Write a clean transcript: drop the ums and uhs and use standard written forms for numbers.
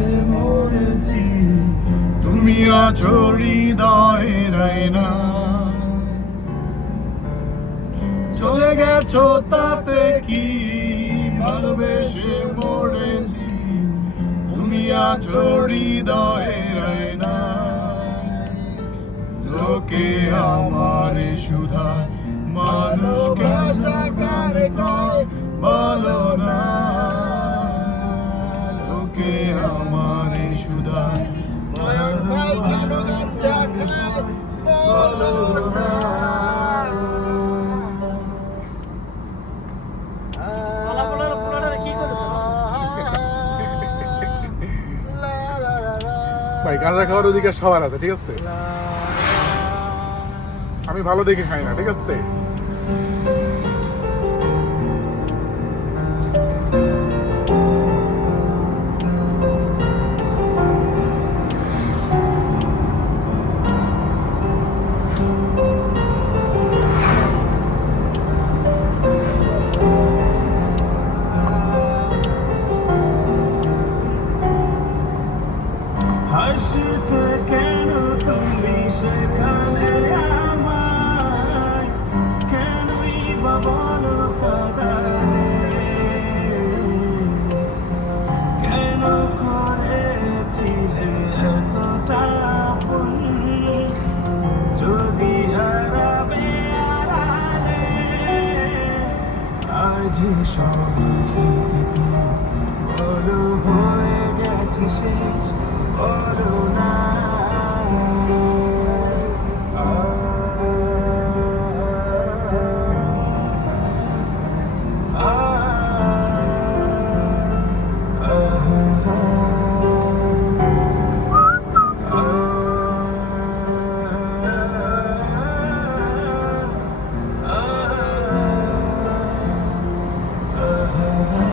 ভালোবেসে মরেছি, তুমি আছো হৃদয়ের আয়না। চলে গেছো তাতে কি, ভালোবেসে মরেছি, তুমি আছো হৃদয়ের আয়না। লোকে আমারে শুধায়, মানুষ কারে কয় বলো না। লোকে আমারে শুধায়, ভাই কেন গাঁজা খায় বলো না। ভাই গাঁজা খাওয়ার অধিকার সবার আছে, ঠিক আছে? আমি ভালো দেখে খাই না, ঠিক আছে? হাসিতে কেন তুমি সেখানে আমায়, কেনই বা বলো কাঁদালে, কেন করেছিলে এতটা আপন, যদি হারাবে আড়ালে। আজ সব স্মৃতি বলো হয়ে গেছে শেষ, বলো না।